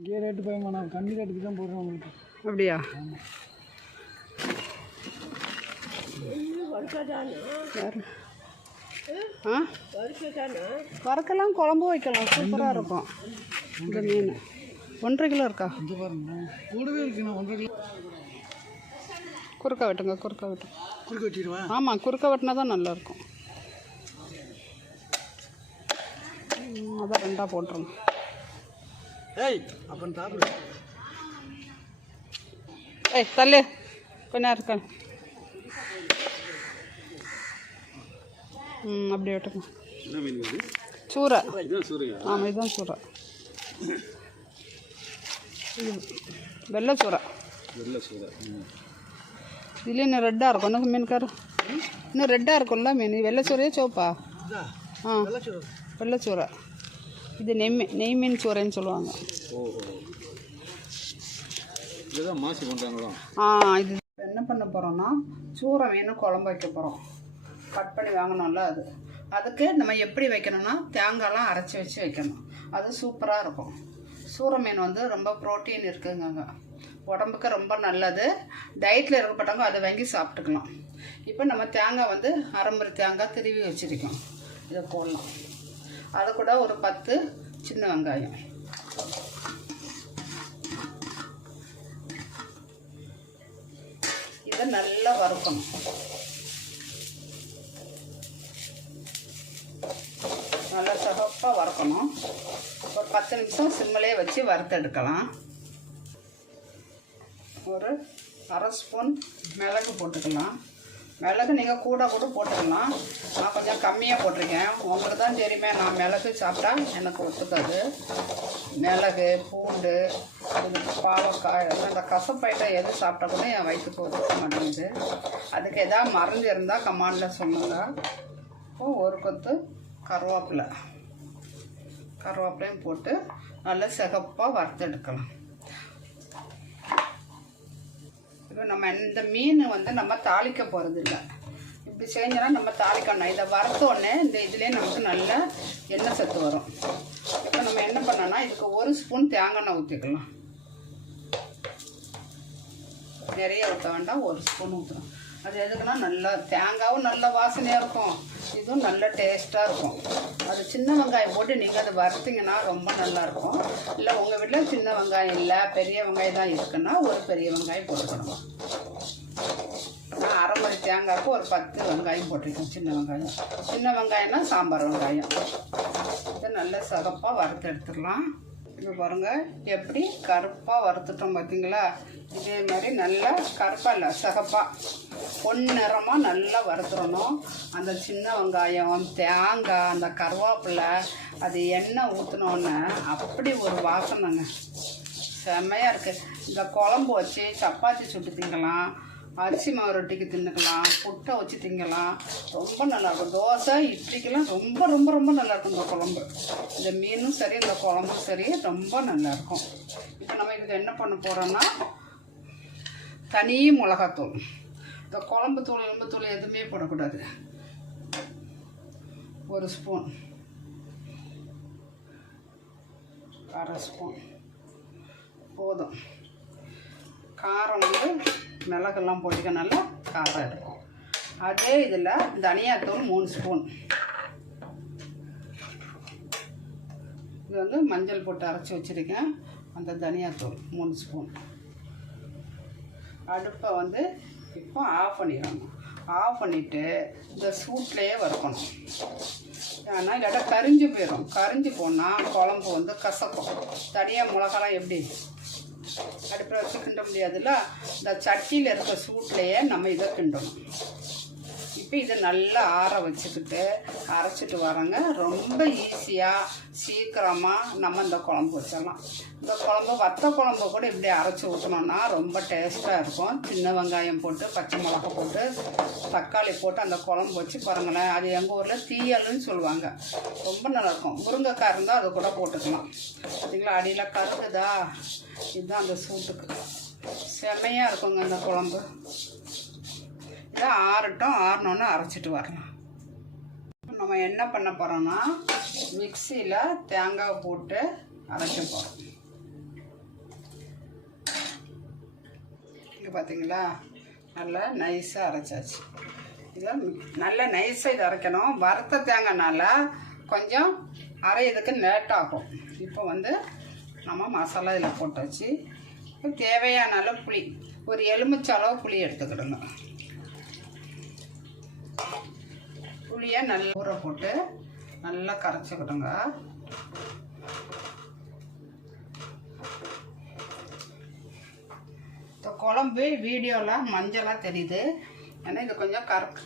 இங்கே ரேட்டு போயமா நான் கம்மி ரேட்டுக்கு தான் போடுறேன் உங்களுக்கு. அப்படியா? வறுக்கலாம், குழம்பு வைக்கலாம், சூப்பராக இருக்கும். இந்த மீன் 1.5 கிலோ இருக்கா? இங்கே பாருங்க, கூடவே இருக்குண்ணா. 1.5 கிலோ. குறுக்க வெட்டுங்க, குறுக்க வெட்டு. குறுக்க வெட்டிடுவா? ஆமாம், குறுக்க வெட்டினா தான் நல்லாயிருக்கும். அதான் 2ஆக போட்டுருங்க. ஏய் அப்போ சாப்பிடு. ஏய் தள்ளு, கொஞ்சம் இருக்க. அப்படியே வெட்டுங்க. சூறை. ஆமாம், இதுதான் சூறை. வெள்ளை சூறை. இதுலேயே இன்னும் ரெட்டாக இருக்கும். இன்னும் மீன்கார் இன்னும் ரெட்டாக இருக்கும்ல மீன். வெள்ளை சூறையே சோப்பா? ஆ, வெள்ளை சூறை. இது நெய் மீன் சூறைன்னு சொல்லுவாங்க. இது என்ன பண்ண போகிறோன்னா, சூறை மீன் குழம்பு வைக்க போகிறோம். கட் பண்ணி வாங்கணும்ல, அதுக்கு நம்ம எப்படி வைக்கணும்னா, தேங்காய்லாம் அரைச்சி வச்சு வைக்கணும். அது சூப்பராக இருக்கும். சூறை மீன் வந்து ரொம்ப ப்ரோட்டீன் இருக்குங்க, உடம்புக்கு ரொம்ப நல்லது. டயட்டில் இருக்கப்பட்டவங்க அதை வாங்கி சாப்பிட்டுக்கலாம். இப்போ நம்ம தேங்காய் வந்து அரைமுறை தேங்காய் திருவி வச்சுருக்கோம். இதை போடலாம். அது கூட ஒரு 10 சின்ன வெங்காயம். இதை நல்லா வறுக்கணும். நல்லா சிவப்பாக வறுக்கணும். ஒரு 10 நிமிஷம் சிம்மிலே வச்சு வறுத்தெடுக்கலாம். ஒரு 1/2 ஸ்பூன் மிளகு போட்டுக்கலாம். மிளகு நீங்கள் கூட போட்டுக்கலாம். நான் கொஞ்சம் கம்மியாக போட்டிருக்கேன். உங்களுக்கு தான் தெரியுமே, நான் மிளகு சாப்பிட்டா எனக்கு ஒத்துக்காது. மிளகு, பூண்டு, பாவக்காய், அந்த கசப்பைட்டை எது சாப்பிட்டா கூட என் வயிற்றுக்கு ஒத்துக்க மாட்டேங்குது. அதுக்கு எதாவது மருந்து இருந்தால் கமாண்டில் சொல்லுங்க. இப்போ ஒரு கொத்து கருவேப்பிலையும் போட்டு நல்லா சிகப்பாக வறுத்தெடுக்கலாம். இப்போ நம்ம இந்த மீன் வந்து நம்ம தாளிக்க போகிறது இல்லை. இப்படி செஞ்சோன்னா நம்ம தாளிக்கணும். இதை வறுத்தோடனே இந்த இதுலேயே நமக்கு நல்ல எண்ணெய் சத்து வரும். இப்போ நம்ம என்ன பண்ணோன்னா, இதுக்கு 1 ஸ்பூன் தேங்காய் எண்ணெய் ஊற்றிக்கலாம். நிறைய ஊற்ற வேண்டாம், 1 ஸ்பூன் ஊற்றணும். அது எதுக்குன்னா, நல்லா தேங்காயும் நல்ல வாசனையாக இருக்கும், இதுவும் நல்ல டேஸ்ட்டாக இருக்கும். அது சின்ன வெங்காயம் போட்டு நீங்கள் அதை வறுத்திங்கன்னா ரொம்ப நல்லாயிருக்கும். இல்லை உங்கள் வீட்டில் சின்ன வெங்காயம் இல்லை, பெரிய வெங்காயம் தான் இருக்குன்னா ஒரு பெரிய வெங்காயம் போட்டுக்கணும். நான் அரைமுறை தேங்காய்க்கு ஒரு 10 வெங்காயம் போட்டிருக்கேன். சின்ன வெங்காயம்னா சாம்பார் வெங்காயம். இதை நல்லா சிகப்பாக வறுத்து எடுத்துடலாம். இது பாருங்கள், எப்படி கருப்பாக வறுத்துட்டோம் பார்த்தீங்களா? இதே மாதிரி நல்லா கருப்பாக இல்லை, சிகப்பாக பொன்னிறமாக நல்லா வறுத்துடணும். அந்த சின்ன வெங்காயம், தேங்காய், அந்த கருவேப்பிலை, அது எண்ணெய் ஊற்றினோன்னே அப்படி ஒரு வாசனைங்க, செம்மையாக இருக்குது. இந்த குழம்பு வச்சு சப்பாத்தி சுட்டு திங்கலாம், அரிசி மாவு ரொட்டிக்கு தின்னுக்கலாம், புட்டை வச்சு திங்கலாம். ரொம்ப நல்லாயிருக்கும். தோசை, இட்லிக்கெல்லாம் ரொம்ப ரொம்ப ரொம்ப நல்லாயிருக்கும் இந்த குழம்பு. இந்த மீனும் சரி, இந்த குழம்பும் சரி, ரொம்ப நல்லாயிருக்கும். இப்போ நம்ம இதுக்கு என்ன பண்ண போகிறோன்னா, தனி மிளகாத்தூள். இந்த குழம்பு தூள், எலும்பு தூள் எதுவுமே போடக்கூடாது. 1 ஸ்பூன், 1/2 ஸ்பூன் போதும். காரம் வந்து மிளகெல்லாம் போட்டுக்க நல்லா காரம் இருக்கும். அதே இதில் தனியாத்தூள் 3 ஸ்பூன். இது வந்து மஞ்சள் போட்டு அரைச்சி வச்சுருக்கேன். அந்த தனியாத்தூள் 3 ஸ்பூன். அடுப்பை வந்து இப்போ ஆஃப் பண்ணிடணும். ஆஃப் பண்ணிவிட்டு இந்த சூட்லேயே வறுக்கணும். ஏன்னா இல்லாட்டா கரிஞ்சு போயிடும். கரிஞ்சு போனால் குழம்பு வந்து கசக்கும். தனியாக மிளகாலாம் எப்படி அடுப்பில் வச்சு கிண்ட முடியாதுல்ல, இந்த சட்டியில் இருக்க சூட்லேயே நம்ம இதை கிண்டணும். இப்போ இதை நல்லா ஆற வச்சுக்கிட்டு அரைச்சிட்டு வரோங்க. ரொம்ப ஈஸியாக சீக்கிரமாக நம்ம இந்த குழம்பு வச்சிடலாம். இந்த குழம்பு வத்த குழம்பு கூட இப்படி அரைச்சி ஊற்றினோன்னா ரொம்ப டேஸ்ட்டாக இருக்கும். சின்ன வெங்காயம் போட்டு, பச்சை மிளகா போட்டு, தக்காளி போட்டு அந்த குழம்பு வச்சு பாருங்களேன். அது எங்கள் ஊரில் தீயல்னு சொல்லுவாங்க. ரொம்ப நல்லாயிருக்கும். முருங்கைக்காய் இருந்தால் அதை கூட போட்டுக்கலாம். பார்த்தீங்களா, அடியில் கருகுதா? இதுதான் அந்த சூட்டுக்கு செம்மையாக இருக்குங்க இந்த குழம்பு. இதை ஆறட்டும். ஆறினோன்னு அரைச்சிட்டு வரலாம். நம்ம என்ன பண்ண போகிறோன்னா, மிக்சியில் தேங்காய் போட்டு அரைக்க போகிறோம். இங்கே பார்த்தீங்களா, நல்லா நைஸாக அரைச்சாச்சு. இதை நல்லா நைஸாக இதை அரைக்கணும். வறுத்த தேங்காய்னால கொஞ்சம் அரையிறதுக்கு லேட்டாகும். இப்போ வந்து நம்ம மசாலா இதில் போட்டாச்சு. இப்போ தேவையான அளவு புளி, ஒரு எலுமிச்சை அளவு புளி எடுத்துக்கிடுங்க. புளியை நல்லா ஊற போட்டு நல்லா கரைச்சிக்கிடுங்க. இந்த குழம்பு வீடியோவில் மஞ்சளாக தெரியுது, ஏன்னா இது கொஞ்சம் கருப்பு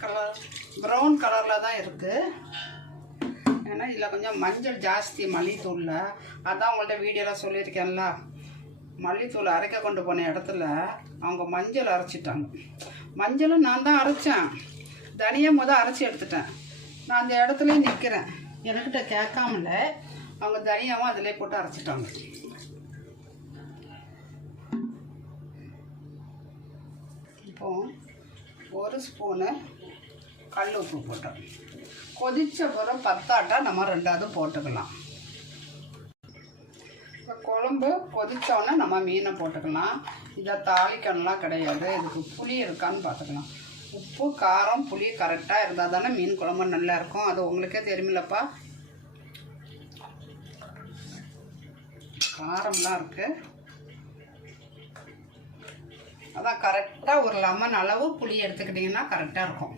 கலர் ப்ரௌன் கலரில் தான் இருக்குது. ஏன்னா இதில் கொஞ்சம் மஞ்சள் ஜாஸ்தி மல்லித்தூளில். அதான் உங்கள்கிட்ட வீடியோவில் சொல்லியிருக்கேன்ல, மல்லித்தூள் அரைக்க கொண்டு போன இடத்துல அவங்க மஞ்சள் அரைச்சிட்டாங்க. மஞ்சளும் நான் தான் அரைச்சேன், தனியாக அரைச்சி எடுத்துட்டேன். நான் அந்த இடத்துல நிற்கிறேன், என்கிட்ட கேட்காமல அவங்க தனியாகவும் அதிலே போட்டு அரைச்சிட்டாங்க. இப்போ ஒரு ஸ்பூனு கல் உப்பு போட்டோம். கொதித்த பிறகு பத்தாட்டா நம்ம ரெண்டாவது போட்டுக்கலாம். இப்போ குழம்பு கொதித்தோடனே நம்ம மீனை போட்டுக்கலாம். இதை தாளிக்கணும்லாம் கிடையாது. இதுக்கு புளி இருக்கான்னு பார்த்துக்கலாம். உப்பு காரம் புளி கரெக்டாக இருந்தால் தானே மீன் குழம்பு நல்லா இருக்கும். அது உங்களுக்கே தெரியுமில்லப்பா, காரம்லாம் இருக்குது. அதான் கரெக்டாக ஒரு லெமன் அளவு புளி எடுத்துக்கிட்டிங்கன்னா கரெக்டாக இருக்கும்.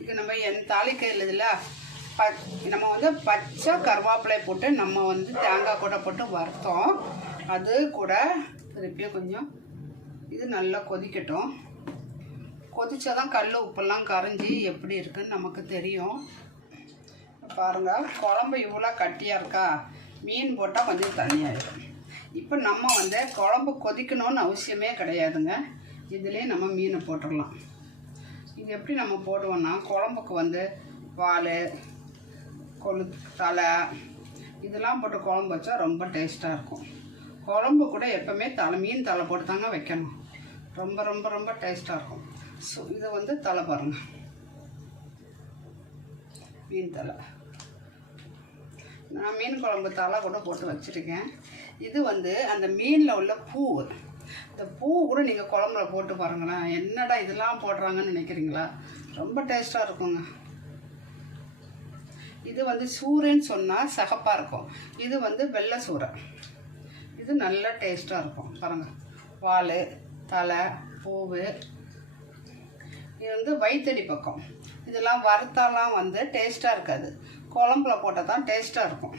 இது நம்ம தாளிக்க இல்லதில்ல, நம்ம வந்து பச்சை கருவேப்பிலை போட்டு நம்ம வந்து தேங்காய் கூட போட்டு வறுத்தோம். அது கூட திருப்பியும் கொஞ்சம் இது நல்லா கொதிக்கட்டும். கொதிச்சாதான் கல் உப்பெல்லாம் கரைஞ்சி எப்படி இருக்குன்னு நமக்கு தெரியும். பாருங்கள், குழம்பு இவ்வளோ கட்டியாக இருக்கா, மீன் போட்டால் கொஞ்சம் தண்ணியாகிடும். இப்போ நம்ம வந்து குழம்பு கொதிக்கணும்னு அவசியமே கிடையாதுங்க. இதுலேயே நம்ம மீனை போட்டுடலாம். இது எப்படி நம்ம போடுவோன்னா, குழம்புக்கு வந்து வால் கொழு தலை இதெல்லாம் போட்டு குழம்பு வச்சா ரொம்ப டேஸ்ட்டாக இருக்கும். குழம்பு கூட எப்போவுமே மீன் தலை போட்டு தாங்க வைக்கணும். ரொம்ப ரொம்ப ரொம்ப டேஸ்ட்டாக இருக்கும். ஸோ இதை வந்து தலை பாருங்கள், மீன் தலை. நான் மீன் குழம்பு தலை கூட போட்டு வச்சுருக்கேன். இது வந்து அந்த மீனில் உள்ள பூ, இந்த பூ கூட நீங்கள் குழம்புல போட்டு பாருங்களேன். என்னடா இதெல்லாம் போடுறாங்கன்னு நினைக்கிறீங்களா? ரொம்ப டேஸ்ட்டாக இருக்குங்க. இது வந்து சூரைன்னு சொன்னால் சகப்பாக இருக்கும். இது வந்து வெள்ளை சூரை. இது நல்ல டேஸ்ட்டாக இருக்கும். பாருங்கள், வால் தலை பூவு. இது வந்து வயிற்றடி பக்கம். இதெல்லாம் வறுத்தாலாம் வந்து டேஸ்ட்டாக இருக்காது, குழம்புல போட்டால் தான் டேஸ்ட்டாக இருக்கும்.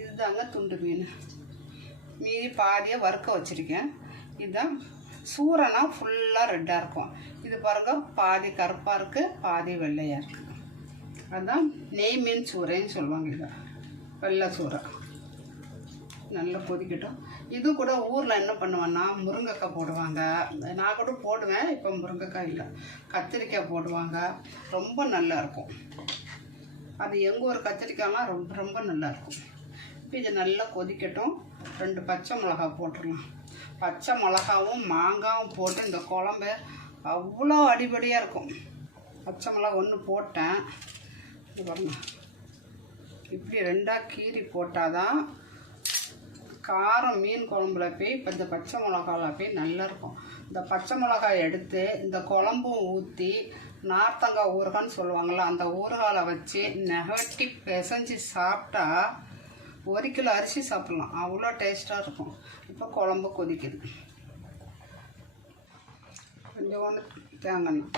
இதுதாங்க துண்டு மீன். மீதி பாதியை வறுக்க வச்சுருக்கேன். இதுதான் சூறைனா ஃபுல்லாக ரெட்டாக இருக்கும். இது பாருங்க, பாதி கருப்பாக இருக்குது, பாதி வெள்ளையாக இருக்குது. அதுதான் நெய் மீன் சூறைன்னு சொல்லுவாங்க. இதை வெள்ளை சூறை. நல்லா கொதிக்கட்டும். இது கூட ஊரில் என்ன பண்ணுவேன்னா, முருங்கைக்காய் போடுவாங்க. நான் கூட போடுவேன், இப்போ முருங்கைக்காய் இல்லை, கத்திரிக்காய் போடுவாங்க. ரொம்ப நல்லாயிருக்கும். அது எங்கள் ஊர் கத்திரிக்காய்லாம் ரொம்ப ரொம்ப நல்லாயிருக்கும். இப்போ இது நல்லா கொதிக்கட்டும். 2 பச்சை மிளகா போட்டுடலாம். பச்சை மிளகாவும் மாங்காவும் போட்டு இந்த குழம்பு அவ்வளோ அடிபடியாக இருக்கும். பச்சை மிளகா 1 போட்டேன். இது பாருங்க, இப்படி 2ஆக கீறி போட்டால் தான் காரம் மீன் குழம்புல போய் இப்போ இந்த பச்சை மிளகாவில் போய் நல்லாயிருக்கும். இந்த பச்சை மிளகாய் எடுத்து இந்த குழம்பும் ஊற்றி நார்த்தங்காய் ஊறுகான்னு சொல்லுவாங்கள்ல, அந்த ஊறுகாயில் வச்சு நெகட்டி பிசைஞ்சு சாப்பிட்டா 1 கிலோ அரிசி சாப்பிட்லாம். அவ்வளோ டேஸ்ட்டாக இருக்கும். இப்போ குழம்பு கொதிக்குது. கொஞ்சோண்டு தேங்காய் எண்ணெய்.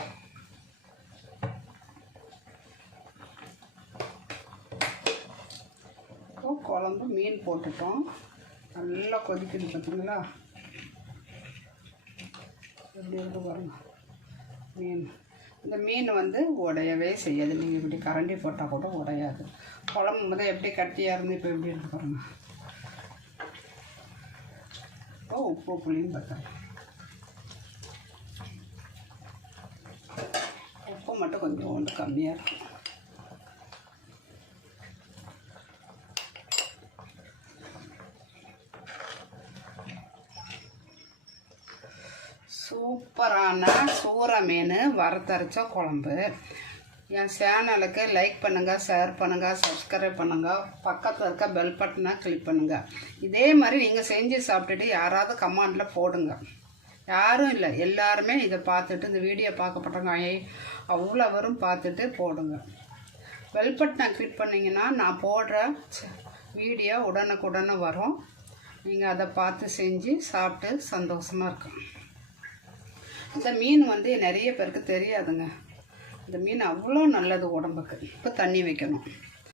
இப்போ குழம்பு மீன் போட்டுட்டோம். நல்லா கொதிக்குது பார்த்தீங்களா? எப்படி இருக்கு பாருங்க மீன். இந்த மீன் வந்து உடையவே செய்யாது. நீங்கள் இப்படி கரண்டி போட்டால் கூட உடையாது. குழம்பு முதல் எப்படி கட்டியாக இருந்து இப்போ எப்படி இருக்கு பாருங்க. இப்போ உப்பு புளியும் பார்த்தேன். உப்பு மட்டும் கொஞ்சம் கம்மியாக இருக்கும். சூப்பரான சூரை மீன் வறுத்தரைச்ச குழம்பு. என் சேனலுக்கு லைக் பண்ணுங்கள், ஷேர் பண்ணுங்கள், சப்ஸ்கிரைப் பண்ணுங்கள், பக்கத்தில் இருக்க பெல் பட்டனை கிளிக் பண்ணுங்கள். இதே மாதிரி நீங்கள் செஞ்சு சாப்பிட்டுட்டு யாராவது கமெண்டில் போடுங்க. யாரும் இல்லை, எல்லாருமே இதை பார்த்துட்டு இந்த வீடியோ பார்க்கப்பட்டவங்க அவ்வளோவரும் பார்த்துட்டு போடுங்க. பெல் பட்டனை கிளிக் பண்ணிங்கன்னா நான் போடுற வீடியோ உடனுக்குடனே வரும். நீங்கள் அதை பார்த்து செஞ்சு சாப்பிட்டு சந்தோஷமாக இருக்கும். இந்த மீன் நிறைய பேருக்கு தெரியாதுங்க. இந்த மீன் அவ்வளோ நல்லது உடம்புக்கு. இப்போ தண்ணி வைக்கணும்.